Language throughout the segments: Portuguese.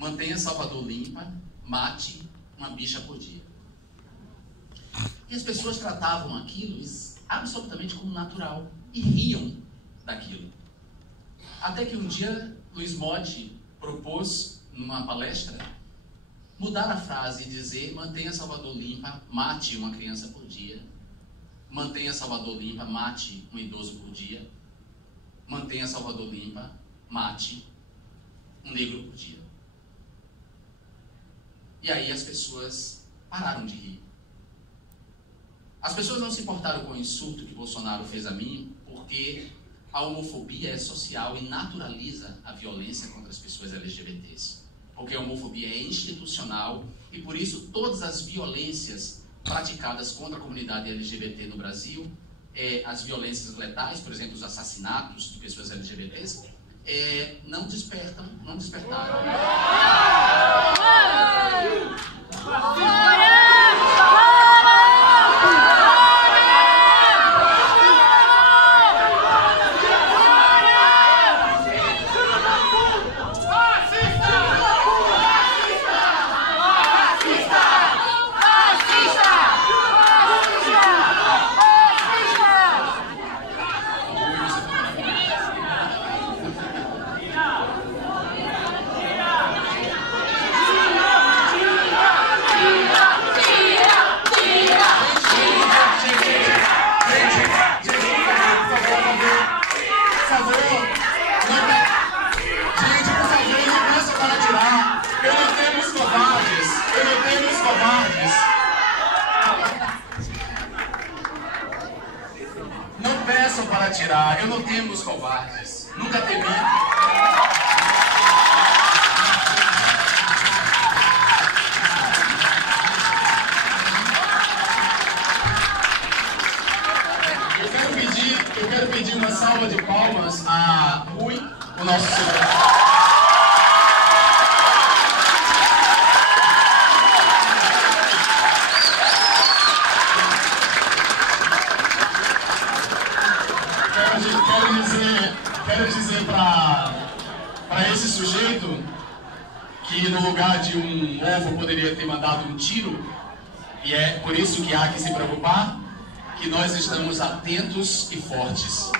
mantenha Salvador limpa, mate uma bicha por dia. E as pessoas tratavam aquilo absolutamente como natural e riam daquilo. Até que um dia Luiz Motti propôs, numa palestra, mudar a frase e dizer: mantenha Salvador limpa, mate uma criança por dia. Mantenha Salvador limpa, mate um idoso por dia. Mantenha Salvador limpa, mate um negro por dia. E aí as pessoas pararam de rir. As pessoas não se importaram com o insulto que Bolsonaro fez a mim, porque a homofobia é social e naturaliza a violência contra as pessoas LGBTs. Porque a homofobia é institucional e, por isso, todas as violências praticadas contra a comunidade LGBT no Brasil, as violências letais, por exemplo, os assassinatos de pessoas LGBTs, não despertaram. Eu não temo os covardes. Nunca temi. Eu quero pedir uma salva de palmas a Rui, o nosso secretário. Quero dizer para esse sujeito que no lugar de um ovo poderia ter mandado um tiro, e é por isso que há que se preocupar, que nós estamos atentos e fortes.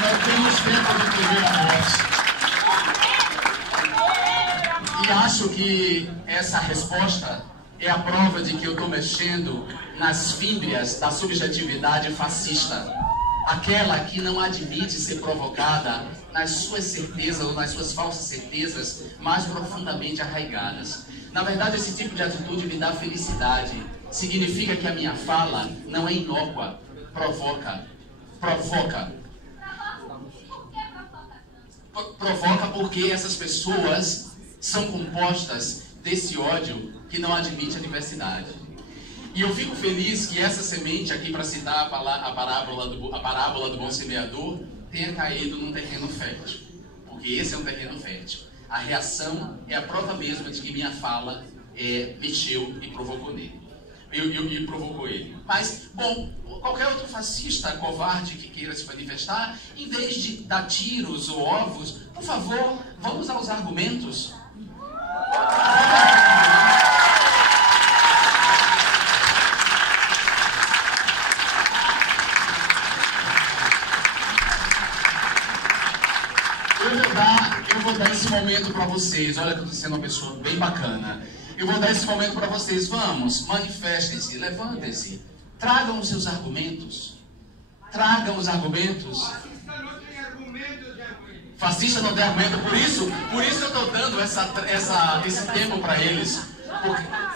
Não temos tempo de prever a morte. E acho que essa resposta é a prova de que eu estou mexendo nas fímbrias da subjetividade fascista. Aquela que não admite ser provocada nas suas certezas ou nas suas falsas certezas mais profundamente arraigadas. Na verdade, esse tipo de atitude me dá felicidade. Significa que a minha fala não é inócua, provoca. Provoca porque essas pessoas são compostas desse ódio que não admite a diversidade. E eu fico feliz que essa semente aqui, para citar a parábola do bom semeador, tenha caído num terreno fértil. Porque esse é um terreno fértil. A reação é a prova mesma de que minha fala mexeu e provocou nele. E provocou ele. Mas, bom, qualquer outro fascista covarde que queira se manifestar, em vez de dar tiros ou ovos, por favor, vamos aos argumentos. Eu vou dar esse momento para vocês. Olha que eu estou sendo uma pessoa bem bacana. Eu vou dar esse momento para vocês. Vamos, manifestem-se, levantem-se. Tragam os seus argumentos. Tragam os argumentos. Fascista não tem argumento. Por isso eu estou dando esse tempo para eles.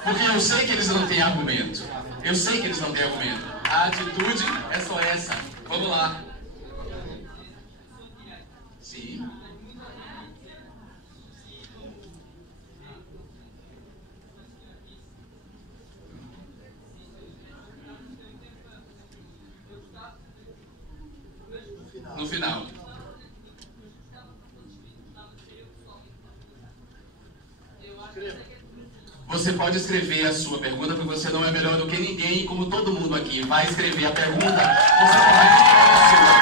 Porque eu sei que eles não têm argumento. Eu sei que eles não têm argumento. A atitude é só essa. Vamos lá. Sim. No final. Você pode escrever a sua pergunta, porque você não é melhor do que ninguém, como todo mundo aqui vai escrever a pergunta, você também escreve a sua.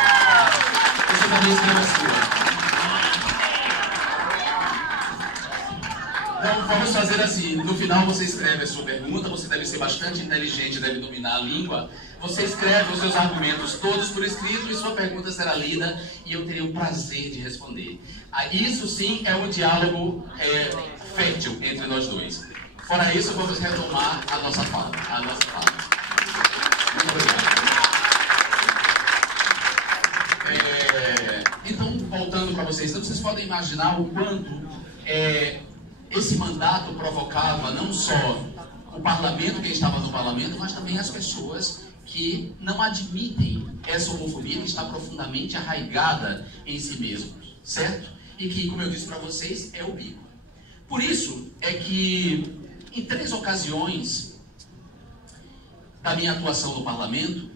Você também escreve a sua. Então, vamos fazer assim. No final, você escreve a sua pergunta. Você deve ser bastante inteligente, deve dominar a língua. Você escreve os seus argumentos todos por escrito e sua pergunta será lida e eu terei o prazer de responder. Isso sim é um diálogo fértil entre nós dois. Fora isso, vamos retomar a nossa fala. Muito obrigado. Então, voltando para vocês, então, vocês podem imaginar o quanto esse mandato provocava não só o parlamento, quem estava no parlamento, mas também as pessoas que não admitem essa homofobia que está profundamente arraigada em si mesmo, certo? E que, como eu disse para vocês, é ubíqua. Por isso é que, em 3 ocasiões da minha atuação no parlamento,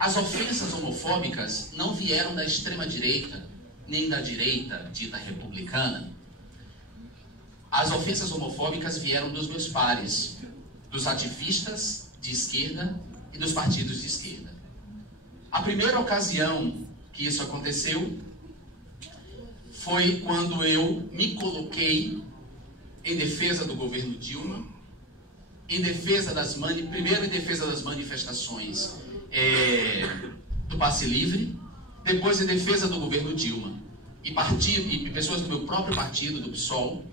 as ofensas homofóbicas não vieram da extrema-direita, nem da direita dita republicana. As ofensas homofóbicas vieram dos meus pares, dos ativistas de esquerda e dos partidos de esquerda. A primeira ocasião que isso aconteceu foi quando eu me coloquei em defesa do governo Dilma, primeiro em defesa das manifestações do Passe Livre, depois em defesa do governo Dilma. E pessoas do meu próprio partido, do PSOL,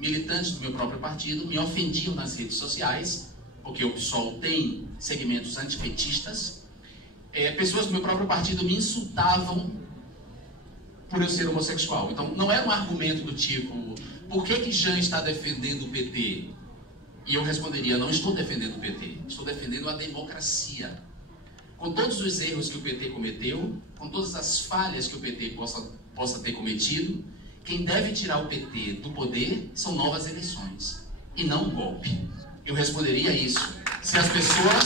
militantes do meu próprio partido, me ofendiam nas redes sociais, porque o PSOL tem segmentos antipetistas. Pessoas do meu próprio partido me insultavam por eu ser homossexual. Então, não era um argumento do tipo, por que Jean está defendendo o PT? E eu responderia, não estou defendendo o PT, estou defendendo a democracia. Com todos os erros que o PT cometeu, com todas as falhas que o PT possa ter cometido, quem deve tirar o PT do poder são novas eleições, e não um golpe. Eu responderia isso. Se as pessoas...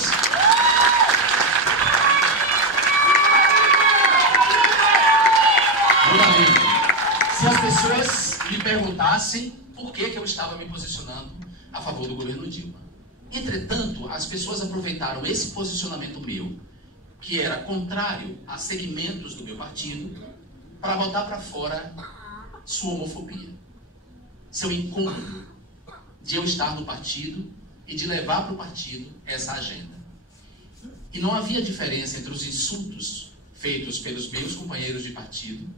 Se as pessoas me perguntassem por que eu estava me posicionando a favor do governo Dilma. Entretanto, as pessoas aproveitaram esse posicionamento meu, que era contrário a segmentos do meu partido, para botar para fora sua homofobia, seu incômodo de eu estar no partido e de levar para o partido essa agenda. E não havia diferença entre os insultos feitos pelos meus companheiros de partido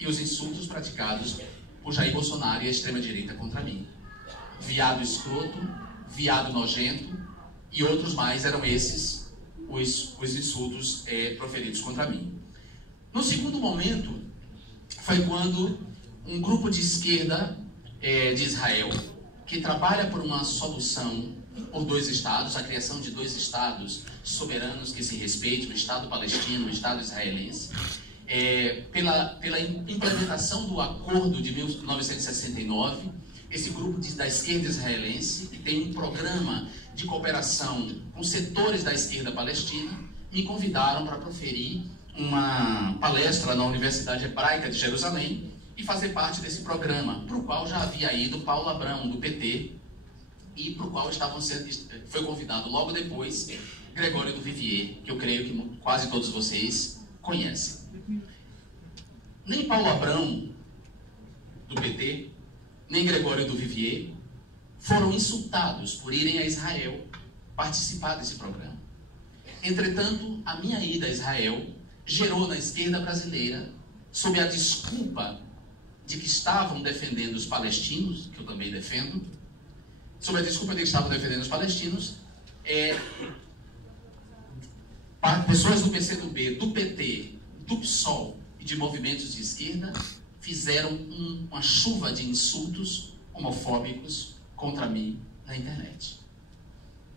e os insultos praticados por Jair Bolsonaro e a extrema-direita contra mim. Viado escroto, viado nojento e outros mais eram esses os insultos proferidos contra mim. No segundo momento, foi quando um grupo de esquerda de Israel, que trabalha por uma solução por 2 estados, a criação de 2 estados soberanos que se respeitem, o Estado palestino e o Estado israelense, pela implementação do acordo de 1969, esse grupo da esquerda israelense, que tem um programa de cooperação com setores da esquerda palestina, me convidaram para proferir uma palestra na Universidade Hebraica de Jerusalém e fazer parte desse programa, para o qual já havia ido Paulo Abrão, do PT, e para o qual foi convidado logo depois Gregório do Vivier, que eu creio que quase todos vocês conhecem. Nem Paulo Abrão, do PT, nem Gregório do Vivier foram insultados por irem a Israel participar desse programa. Entretanto, a minha ida a Israel gerou na esquerda brasileira, sob a desculpa de que estavam defendendo os palestinos, que eu também defendo, sob a desculpa de que estavam defendendo os palestinos, pessoas do PCdoB, do PT, do PSOL e de movimentos de esquerda fizeram uma chuva de insultos homofóbicos contra mim na internet.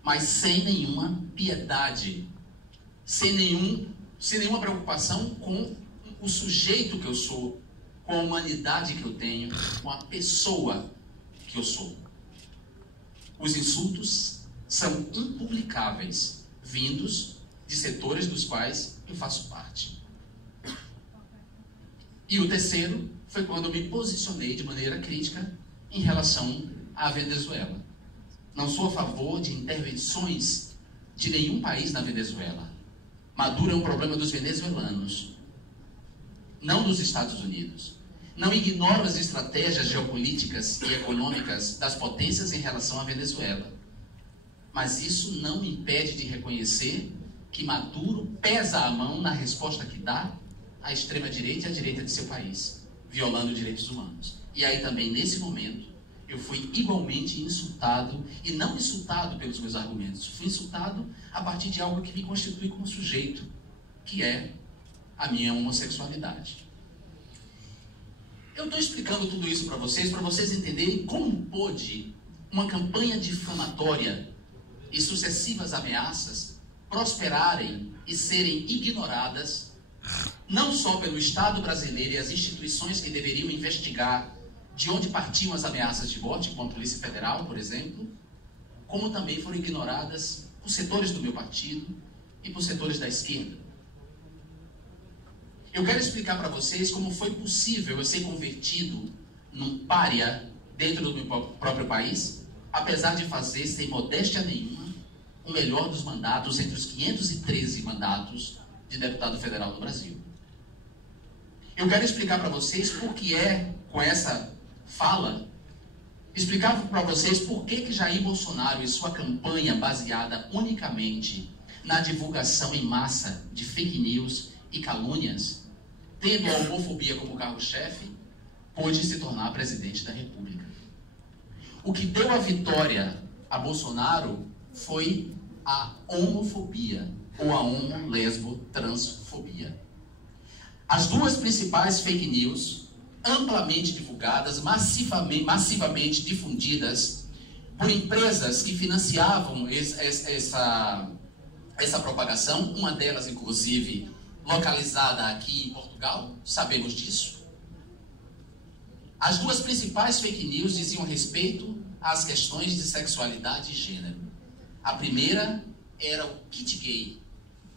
Mas sem nenhuma piedade, sem nenhuma preocupação com o sujeito que eu sou, com a humanidade que eu tenho, com a pessoa que eu sou. Os insultos são impublicáveis, vindos de setores dos quais eu faço parte. E o terceiro foi quando eu me posicionei de maneira crítica em relação à Venezuela. Não sou a favor de intervenções de nenhum país na Venezuela. Maduro é um problema dos venezuelanos, não dos Estados Unidos. Não ignoro as estratégias geopolíticas e econômicas das potências em relação à Venezuela. Mas isso não me impede de reconhecer que Maduro pesa a mão na resposta que dá à extrema-direita e à direita de seu país, violando direitos humanos. E aí também, nesse momento, eu fui igualmente insultado, e não insultado pelos meus argumentos, fui insultado a partir de algo que me constitui como sujeito, que é a minha homossexualidade. Eu estou explicando tudo isso para vocês entenderem como pôde uma campanha difamatória e sucessivas ameaças prosperarem e serem ignoradas, não só pelo Estado brasileiro e as instituições que deveriam investigar de onde partiam as ameaças de morte, como a Polícia Federal, por exemplo, como também foram ignoradas por setores do meu partido e por setores da esquerda. Eu quero explicar para vocês como foi possível eu ser convertido num pária dentro do meu próprio país, apesar de fazer, sem modéstia nenhuma, o melhor dos mandatos entre os 513 mandatos de deputado federal no Brasil. Eu quero explicar para vocês por que com essa fala, explicar para vocês por que Jair Bolsonaro e sua campanha baseada unicamente na divulgação em massa de fake news e calúnias, tendo a homofobia como carro-chefe, pôde se tornar presidente da República. O que deu a vitória a Bolsonaro foi a homofobia, ou a homo-lesbo-transfobia. As duas principais fake news, amplamente divulgadas, massivamente difundidas por empresas que financiavam essa propagação, uma delas, inclusive, localizada aqui em Portugal, sabemos disso. As duas principais fake news diziam respeito às questões de sexualidade e gênero. A primeira era o kit gay,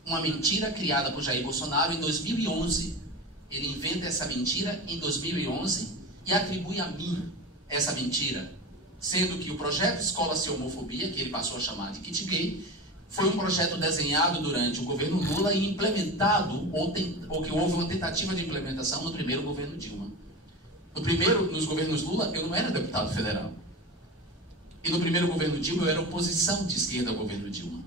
uma mentira criada por Jair Bolsonaro em 2011. Ele inventa essa mentira em 2011 e atribui a mim essa mentira, sendo que o projeto Escola Sem Homofobia, que ele passou a chamar de kit gay, foi um projeto desenhado durante o governo Lula e implementado, ou que houve uma tentativa de implementação no primeiro governo Dilma. Nos governos Lula, eu não era deputado federal. E no primeiro governo Dilma, eu era oposição de esquerda ao governo Dilma.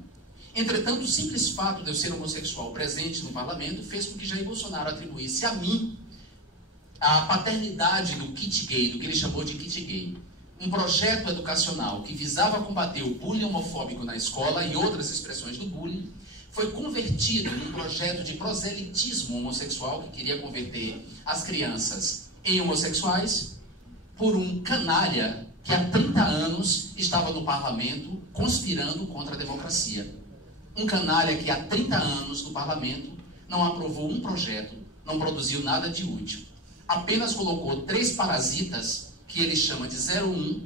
Entretanto, o simples fato de eu ser homossexual presente no parlamento fez com que Jair Bolsonaro atribuísse a mim a paternidade do kit gay, do que ele chamou de kit gay. Um projeto educacional que visava combater o bullying homofóbico na escola e outras expressões do bullying, foi convertido num projeto de proselitismo homossexual que queria converter as crianças em homossexuais por um canalha que há 30 anos estava no parlamento conspirando contra a democracia. Um canalha que há 30 anos no parlamento não aprovou um projeto, não produziu nada de útil. Apenas colocou 3 parasitas, que ele chama de 01,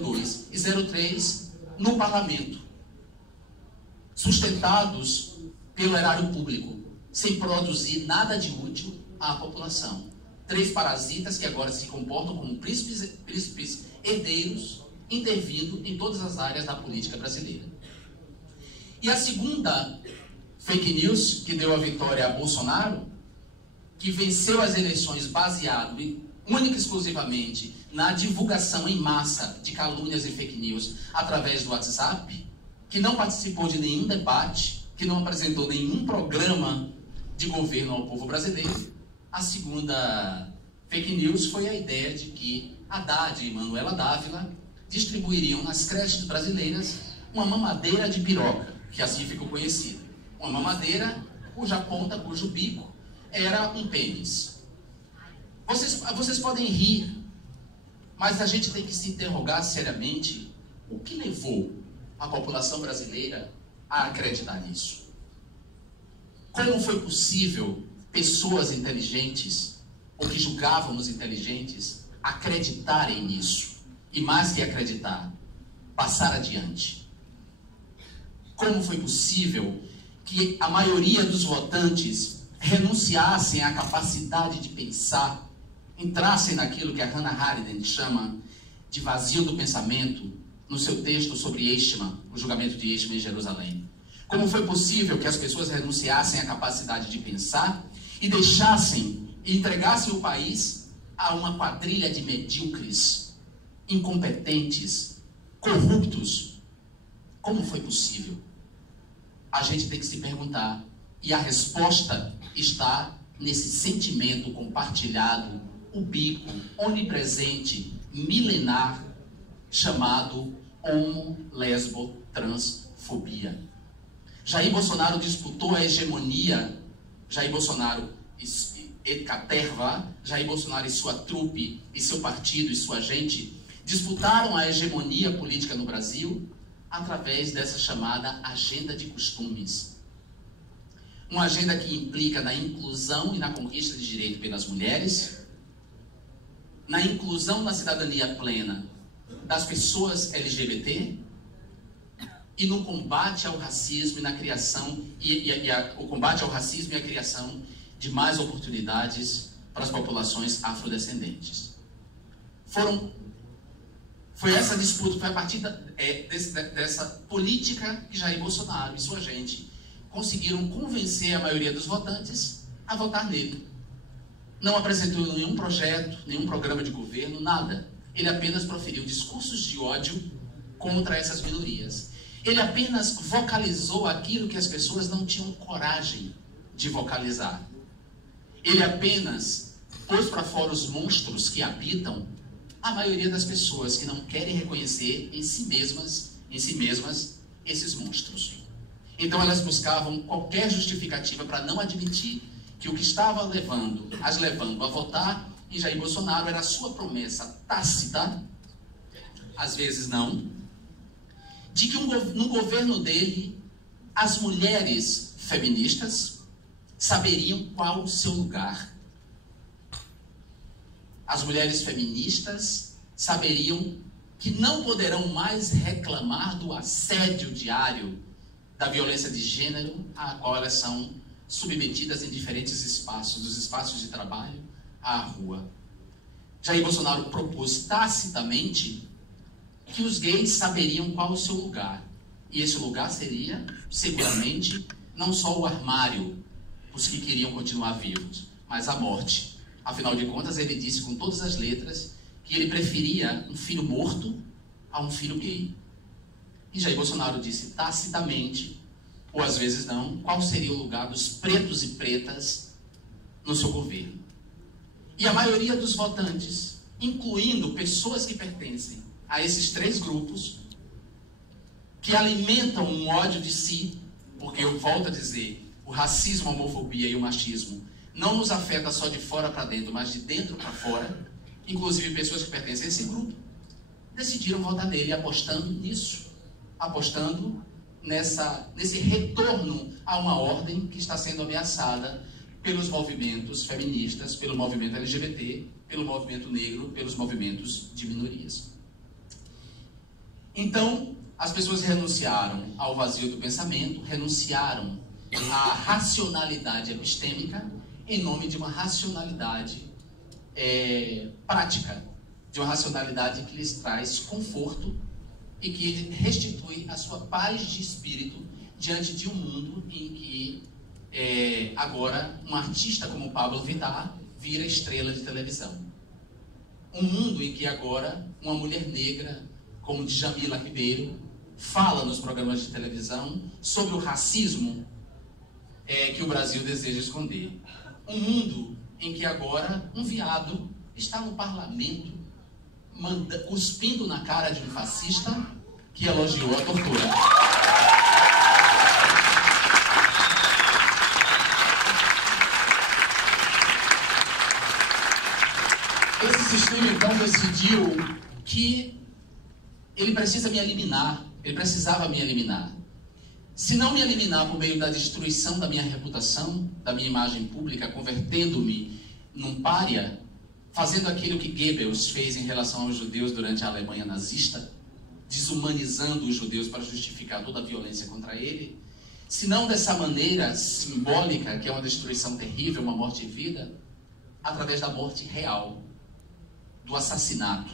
02 e 03, no parlamento, sustentados pelo erário público, sem produzir nada de útil à população. 3 parasitas que agora se comportam como príncipes herdeiros, intervindo em todas as áreas da política brasileira. E a segunda fake news que deu a vitória a Bolsonaro, que venceu as eleições baseado única e exclusivamente na divulgação em massa de calúnias e fake news através do WhatsApp, que não participou de nenhum debate, que não apresentou nenhum programa de governo ao povo brasileiro. A segunda fake news foi a ideia de que Haddad e Manuela Dávila distribuiriam nas creches brasileiras uma mamadeira de piroca, que assim ficou conhecida. Uma mamadeira cuja ponta, cujo bico, era um pênis. Vocês podem rir, mas a gente tem que se interrogar seriamente o que levou a população brasileira a acreditar nisso. Como foi possível pessoas inteligentes, ou que julgávamos inteligentes, acreditarem nisso? E mais que acreditar, passar adiante. Como foi possível que a maioria dos votantes renunciassem à capacidade de pensar, entrassem naquilo que a Hannah Arendt chama de vazio do pensamento no seu texto sobre Eichmann, o julgamento de Eichmann em Jerusalém. Como foi possível que as pessoas renunciassem à capacidade de pensar e entregassem o país a uma quadrilha de medíocres, incompetentes, corruptos? Como foi possível? A gente tem que se perguntar. E a resposta está nesse sentimento compartilhado, ubíquo, onipresente, milenar, chamado homo-lesbo-transfobia. Jair Bolsonaro disputou a hegemonia, Jair Bolsonaro Jair Bolsonaro e sua trupe, e seu partido e sua gente, disputaram a hegemonia política no Brasil através dessa chamada agenda de costumes. Uma agenda que implica na inclusão e na conquista de direito pelas mulheres, na inclusão na cidadania plena das pessoas LGBT e no combate ao racismo e na criação o combate ao racismo e a criação de mais oportunidades para as populações afrodescendentes. Foi essa disputa, foi a partir dessa política que Jair Bolsonaro e sua gente conseguiram convencer a maioria dos votantes a votar nele. Não apresentou nenhum projeto, nenhum programa de governo, nada. Ele apenas proferiu discursos de ódio contra essas minorias. Ele apenas vocalizou aquilo que as pessoas não tinham coragem de vocalizar. Ele apenas pôs para fora os monstros que habitam a maioria das pessoas que não querem reconhecer em si mesmas esses monstros. Então elas buscavam qualquer justificativa para não admitir que o que estava as levando a votar em Jair Bolsonaro era a sua promessa tácita, às vezes não, de que no governo dele as mulheres feministas saberiam qual o seu lugar. As mulheres feministas saberiam que não poderão mais reclamar do assédio diário, da violência de gênero a qual elas são submetidas em diferentes espaços, dos espaços de trabalho à rua. Jair Bolsonaro propôs tacitamente que os gays saberiam qual o seu lugar. E esse lugar seria, seguramente, não só o armário, os que queriam continuar vivos, mas a morte. Afinal de contas, ele disse com todas as letras que ele preferia um filho morto a um filho gay. E Jair Bolsonaro disse tacitamente, ou às vezes não, qual seria o lugar dos pretos e pretas no seu governo. E a maioria dos votantes, incluindo pessoas que pertencem a esses três grupos, que alimentam um ódio de si, porque eu volto a dizer, o racismo, a homofobia e o machismo não nos afeta só de fora para dentro, mas de dentro para fora, inclusive pessoas que pertencem a esse grupo, decidiram votar nele apostando nisso, apostando nesse retorno a uma ordem que está sendo ameaçada pelos movimentos feministas, pelo movimento LGBT, pelo movimento negro, pelos movimentos de minorias. Então, as pessoas renunciaram ao vazio do pensamento, renunciaram à racionalidade epistêmica em nome de uma racionalidade prática, de uma racionalidade que lhes traz conforto e que restitui a sua paz de espírito diante de um mundo em que agora um artista como Pablo Vittar vira estrela de televisão. Um mundo em que agora uma mulher negra como Djamila Ribeiro fala nos programas de televisão sobre o racismo que o Brasil deseja esconder. Um mundo em que agora um viado está no parlamento cuspindo na cara de um fascista que elogiou a tortura. Esse sistema então decidiu que ele precisa me eliminar, ele precisava me eliminar. Se não me eliminar por meio da destruição da minha reputação, da minha imagem pública, convertendo-me num pária, fazendo aquilo que Goebbels fez em relação aos judeus durante a Alemanha nazista, desumanizando os judeus para justificar toda a violência contra ele, se não dessa maneira simbólica, que é uma destruição terrível, uma morte e vida, através da morte real, do assassinato,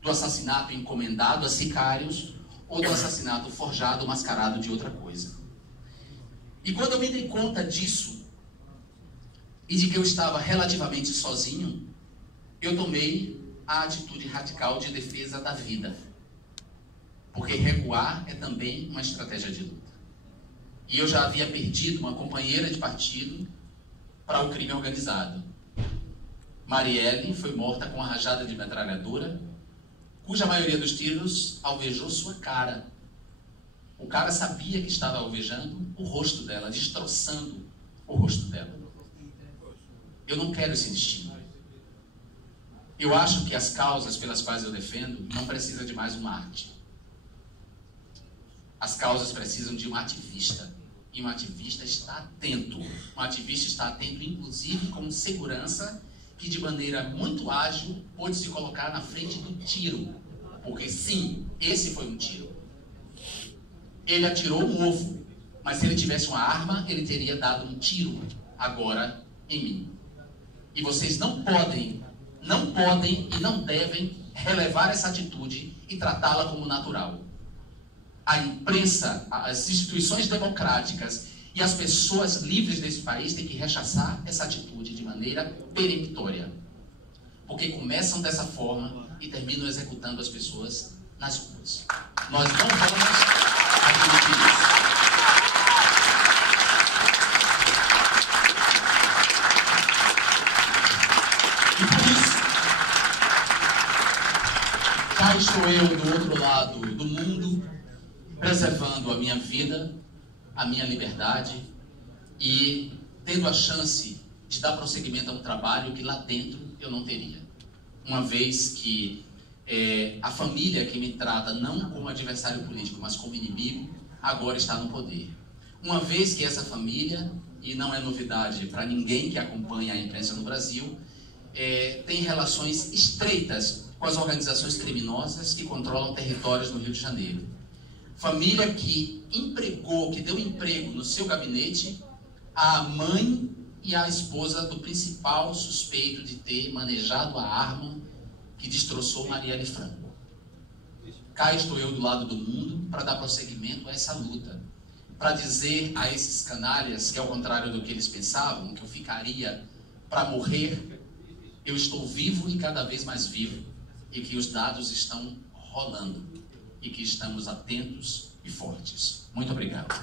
do assassinato encomendado a sicários ou do assassinato forjado, mascarado de outra coisa. E quando eu me dei conta disso, e de que eu estava relativamente sozinho, eu tomei a atitude radical de defesa da vida. Porque recuar é também uma estratégia de luta. E eu já havia perdido uma companheira de partido para o crime organizado. Marielle foi morta com uma rajada de metralhadora, cuja maioria dos tiros alvejou sua cara. O cara sabia que estava alvejando o rosto dela, destroçando o rosto dela. Eu não quero esse destino. Eu acho que as causas pelas quais eu defendo não precisam de mais uma arte. As causas precisam de um ativista. E um ativista está atento. Um ativista está atento, inclusive, com segurança, que de maneira muito ágil pôde se colocar na frente do tiro. Porque sim, esse foi um tiro. Ele atirou um ovo, mas se ele tivesse uma arma, ele teria dado um tiro agora em mim. E vocês não podem e não devem relevar essa atitude e tratá-la como natural. A imprensa, as instituições democráticas e as pessoas livres desse país têm que rechaçar essa atitude de maneira peremptória. Porque começam dessa forma e terminam executando as pessoas nas ruas. Nós não vamos admitir isso. E por isso, cá estou eu do outro lado do mundo, preservando a minha vida, a minha liberdade e tendo a chance de dar prosseguimento a um trabalho que lá dentro eu não teria. Uma vez que a família que me trata não como adversário político, mas como inimigo, agora está no poder. Uma vez que essa família, e não é novidade para ninguém que acompanha a imprensa no Brasil, tem relações estreitas com as organizações criminosas que controlam territórios no Rio de Janeiro. Família que empregou, que deu emprego no seu gabinete à mãe e à esposa do principal suspeito de ter manejado a arma que destroçou Marielle Franco. Cá estou eu do lado do mundo para dar prosseguimento a essa luta, para dizer a esses canalhas que, ao contrário do que eles pensavam, que eu ficaria para morrer, eu estou vivo e cada vez mais vivo, e que os dados estão rolando, e que estamos atentos e fortes. Muito obrigado.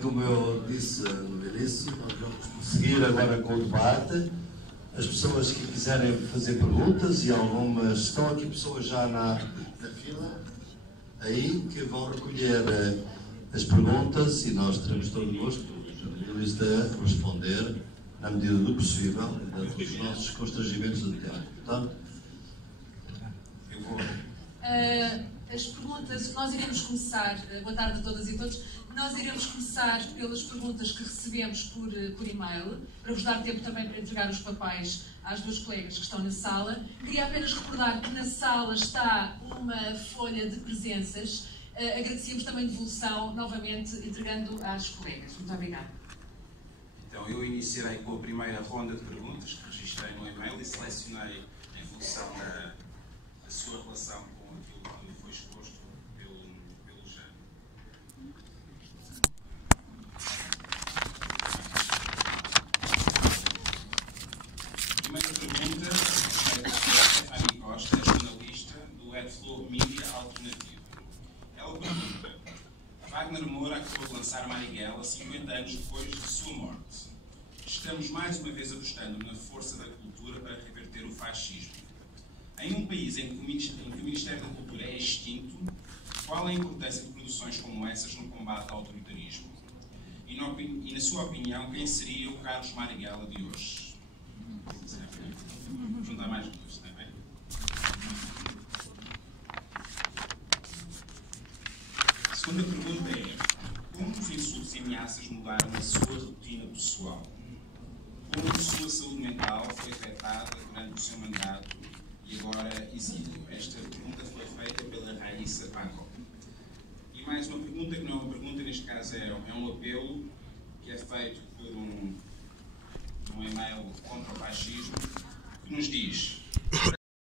Como eu disse no início, nós vamos prosseguir agora com o debate. As pessoas que quiserem fazer perguntas, e algumas estão aqui pessoas já na fila, aí que vão recolher as perguntas e nós teremos todo o gosto de responder na medida do possível, dentro dos nossos constrangimentos de tempo. Portanto, eu vou. As perguntas, nós iremos começar, boa tarde a todas e todos, nós iremos começar pelas perguntas que recebemos por e-mail, para vos dar tempo também para entregar os papéis às duas colegas que estão na sala. Queria apenas recordar que na sala está uma folha de presenças. Agradecemos também a devolução, novamente, entregando às colegas. Muito obrigada. Então, eu iniciarei com a primeira ronda de perguntas que registrei no e-mail e selecionei em função da sua relação com aquilo que foi exposto pelo Jânio. A primeira pergunta é da Stefani Costa, jornalista do Edflow Media Alternativo. Ela pergunta: Wagner Moura acabou de lançar Marighella 50 anos depois de sua morte. Estamos mais uma vez apostando na força da cultura para reverter o fascismo. Em um país em que o Ministério da Cultura é extinto, qual a importância de produções como essas no combate ao autoritarismo? E na sua opinião, quem seria o Carlos Marighella de hoje? Vou juntar mais duas, não é bem? A segunda pergunta é: como os insultos e ameaças mudaram a sua rotina pessoal? Como a sua saúde mental foi afetada durante o seu mandato e agora exílio? Esta pergunta foi feita pela Raíssa Paco. E mais uma pergunta, que não é uma pergunta, neste caso é um apelo, que é feito por um e-mail contra o fascismo, que nos diz: